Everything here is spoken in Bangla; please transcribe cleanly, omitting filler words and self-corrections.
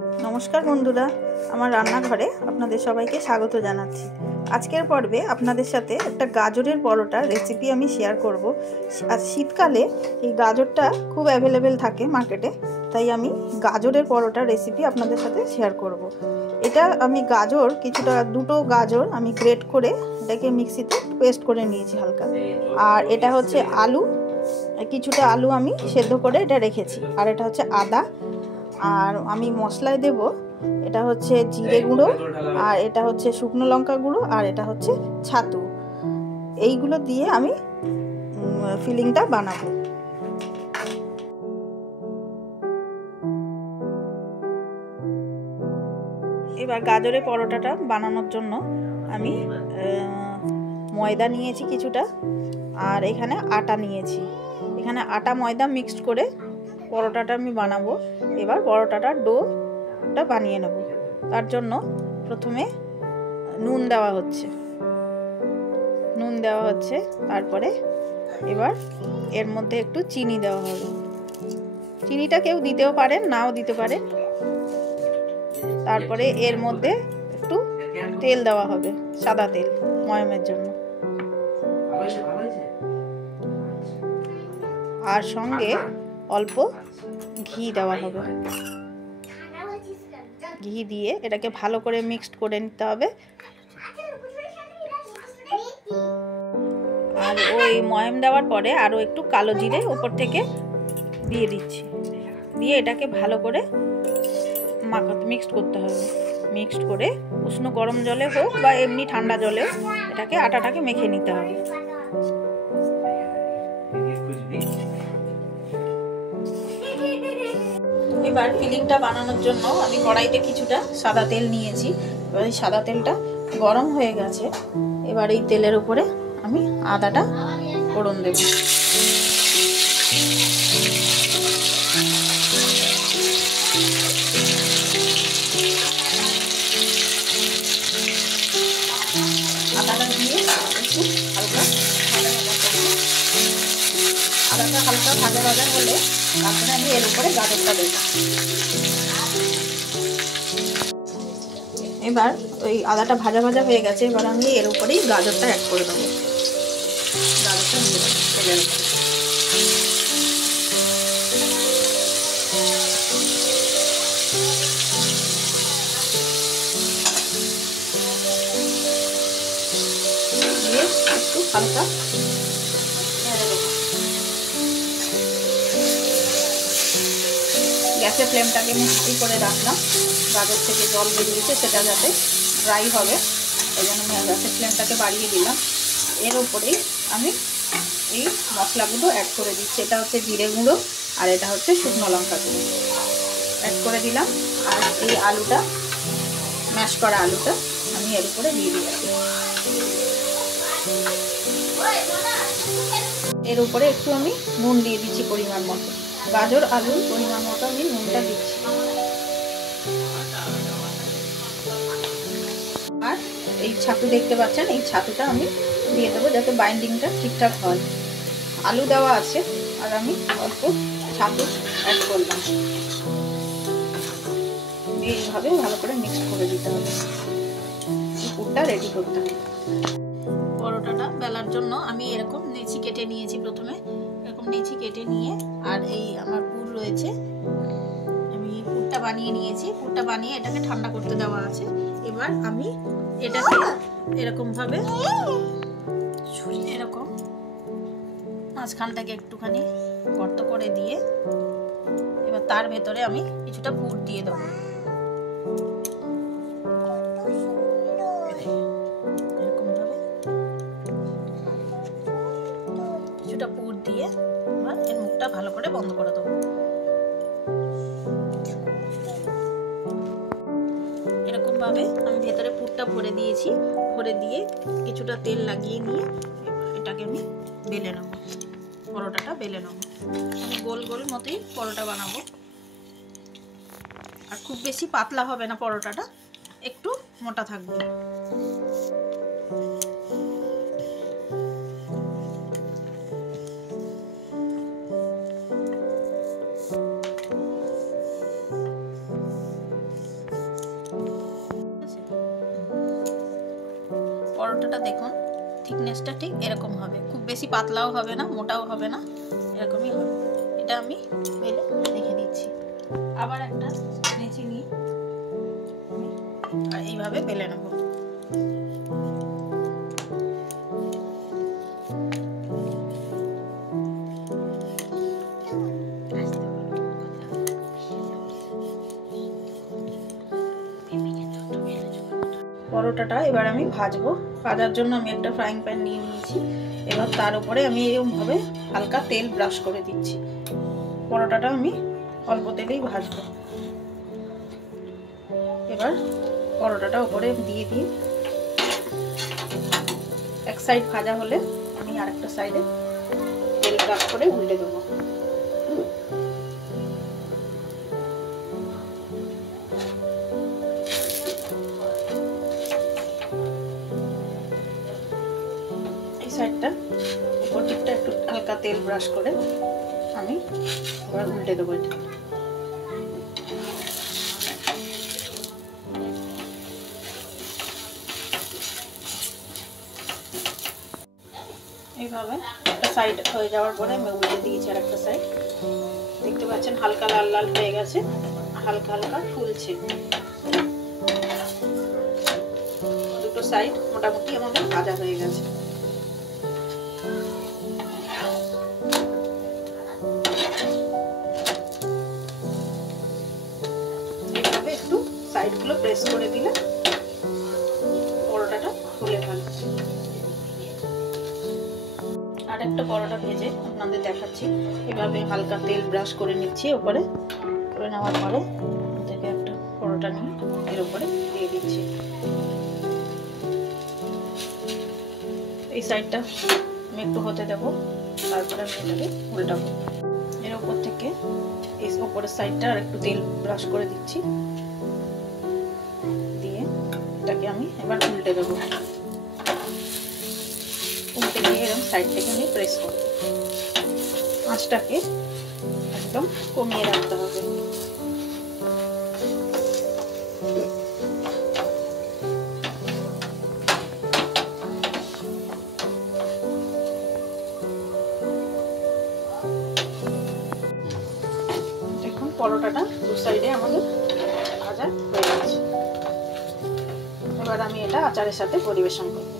नमस्कार बंधुरा आमार रान्नाघरे आपनादेर सबाइके स्वागत जानाच्छि। आजकेर पर्वे आपनादेर साथे एकटा गाजरेर परोटा रेसिपि आमी शेयार करब। आज शीतकाले এই गाजरटा खूब अवेलेबल थाके मार्केटे, ताई आमी गाजरेर परोटा रेसिपि आपनादेर साथे शेयार करब। এটা আমি গাজর কিছুটা দুটো গাজর আমি গ্রেট করে এটাকে মিক্সিতে পেস্ট করে নিয়েছি হালকা। আর এটা হচ্ছে আলু, কিছুটা আলু আমি সেদ্ধ করে এটা রেখেছি। আর এটা হচ্ছে আদা। আর আমি মশলায় দেব এটা হচ্ছে জিরে গুঁড়ো, আর এটা হচ্ছে শুকনো লঙ্কা গুঁড়ো, আর এটা হচ্ছে ছাতু। এইগুলো দিয়ে আমি ফিলিংটা বানাবো। এবার গাজরের পরোটাটা বানানোর জন্য আমি ময়দা নিয়েছি কিছুটা, আর এখানে আটা নিয়েছি। এখানে আটা ময়দা মিক্সড করে পরোটাটা আমি বানাবো। এবার পরোটাটার ডোটা বানিয়ে নেব। তার জন্য প্রথমে নুন দেওয়া হচ্ছে, তারপরে এবার এর মধ্যে একটু চিনি দেওয়া হবে। চিনিটা কেউ দিতেও পারেন, নাও দিতে পারেন। তারপরে এর মধ্যে একটু তেল দেওয়া হবে, সাদা তেল ময়মের জন্য। আর সঙ্গে অল্প ঘি দেওয়া হবে। ঘি দিয়ে এটাকে ভালো করে মিক্সড করে নিতে হবে। আর ওই ময়ম দেওয়ার পরে আরও একটু কালো জিরে উপর থেকে দিয়ে দিচ্ছি। দিয়ে এটাকে ভালো করে মিক্সড করতে হবে। মিক্সড করে উষ্ণ গরম জলে হোক বা এমনি ঠান্ডা জলে এটাকে আটাটাকে মেখে নিতে হবে। এবার ফিলিংটা বানানোর জন্য আমি কড়াইতে কিছুটা সাদা তেল নিয়েছি। এবার এই সাদা তেলটা গরম হয়ে গেছে। এবার এই তেলের উপরে আমি আদাটা ফোড়ন দেব। আদাটা দিয়ে একটু হালকা আদাটা হালকা ভাজা ভাজা হলে তারপরে আমি এর উপরে গাজরটা দেব। এবার ওই আদাটা ভাজা ভাজা হয়ে গেছে। এবার আমি এর উপরেই গাজরটা অ্যাড করে দেবো। গাজরটা দিয়ে দেবো তেলের উপরে। দিয়ে একটু হালকা গ্যাসের ফ্লেমটাকে আমি হাই করে রাখলাম। গাজর থেকে জল বেরিয়েছে, সেটা যাতে ড্রাই হবে, এই জন্য আমি গ্যাসের ফ্লেমটাকে বাড়িয়ে দিলাম। এর উপরেই আমি এই মশলাগুলো অ্যাড করে দিচ্ছি। এটা হচ্ছে জিরে গুঁড়ো, আর এটা হচ্ছে শুকনো লঙ্কা গুঁড়ো অ্যাড করে দিলাম। আর এই আলুটা, ম্যাশ করা আলুটা আমি এর উপরে দিয়ে দিচ্ছি। এর উপরে একটু আমি নুন দিয়ে দিচ্ছি পরিমাণ মতো। গাজর আলুর পরিমাণ মতো আমি নুনটা দিচ্ছি। আর এই ছাতু দেখতে পাচ্ছেন, এই ছাতুটা আমি দিয়ে দেবো যাতে বাইন্ডিংটা ঠিকঠাক হয়। আলু দেওয়া আছে আর আমি অল্প ছাতু অ্যাড করলাম। এইভাবে ভালো করে মিক্স করে দিতে হবে। পুরটা রেডি করতে হবে। পরোটাটা বেলার জন্য আমি এরকম নেচি কেটে নিয়েছি। প্রথমে এরকম নেচি কেটে নিয়ে, আর এই আমার পুর রয়েছে, আমি পুরটা বানিয়ে নিয়েছি। পুরটা বানিয়ে এটাকে ঠান্ডা করতে দেওয়া আছে। এবার আমি এটাকে এরকমভাবে এরকম মাঝখানটাকে একটুখানি গর্ত করে দিয়ে এবার তার ভেতরে আমি কিছুটা পুর দিয়ে দেবো। কিছুটা পুর দিয়ে এবার এর মুখটা ভালো করে বন্ধ করে দেবো। এরকম ভাবে আমি ভেতরে পুরটা ভরে দিয়েছি। ভরে দিয়ে কিছুটা তেল লাগিয়ে নিয়ে এটাকে আমি বেলে নেব। পরোটাটা বেলে নেব। আমি গোল গোল মতোই পরোটা বানাবো। আর খুব বেশি পাতলা হবে না পরোটাটা, একটু মোটা থাকবে। পরোটাটা দেখুন থিকনেসটা ঠিক এরকম হবে, খুব বেশি পাতলাও হবে না, মোটাও হবে না, এরকমই হবে। এটা আমি বেলে রেখে দিচ্ছি। আবার একটা নেচি নিয়ে আর এইভাবে বেলে নেব। পরোটাটা এবার আমি ভাজবো। ভাজার জন্য আমি একটা ফ্রাইং প্যান নিয়ে নিয়েছি। এবার তার উপরে আমি এরকমভাবে হালকা তেল ব্রাশ করে দিচ্ছি। পরোটাটা আমি অল্প তেলেই ভাজবো। এবার পরোটাটা উপরে দিয়ে দিই। এক সাইড ভাজা হলে আমি আরেকটা সাইডে তেল ব্রাশ করে উল্টে দেবো। সাইডটা উপর দিকটা একটু হালকা তেল ব্রাশ করে আমি এবার উল্টে দেবো। এটা এইভাবে একটা সাইড হয়ে যাওয়ার পরে আমি উল্টে দিয়েছি আর একটা সাইড। দেখতে পাচ্ছেন হালকা লাল লাল হয়ে গেছে, হালকা হালকা ফুলছে। দুটো সাইড মোটামুটি আমাদের ভাজা হয়ে গেছে। এইভাবে একটু সাইডগুলো প্রেস করে দিলে পরোটাটা ফুলে ভালো। আর একটা পরোটা ভেজে আপনাদের দেখাচ্ছি। এভাবে হালকা তেল ব্রাশ করে নিচ্ছি। ওপরে করে নেওয়ার পরে থেকে একটা পরোটা নিয়ে এর উপরে দিয়ে দিচ্ছি। এই সাইডটা আমি একটু হতে দেবো, তারপরে আমি এটাকে উল্টাবো। এর উপর থেকে এই উপরের সাইডটা আর একটু তেল ব্রাশ করে দিচ্ছি, দিয়ে এটাকে আমি এবার উল্টে দেবো। উল্টে দিয়ে এরকম সাইড থেকে আমি প্রেস করবো। আঁচটাকে একদম কমিয়ে রাখতে হবে। দেখুন পরোটাটা দু সাইডে আমাদের ভাজা হয়ে গেছে। এবার আমি এটা আচারের সাথে পরিবেশন করব।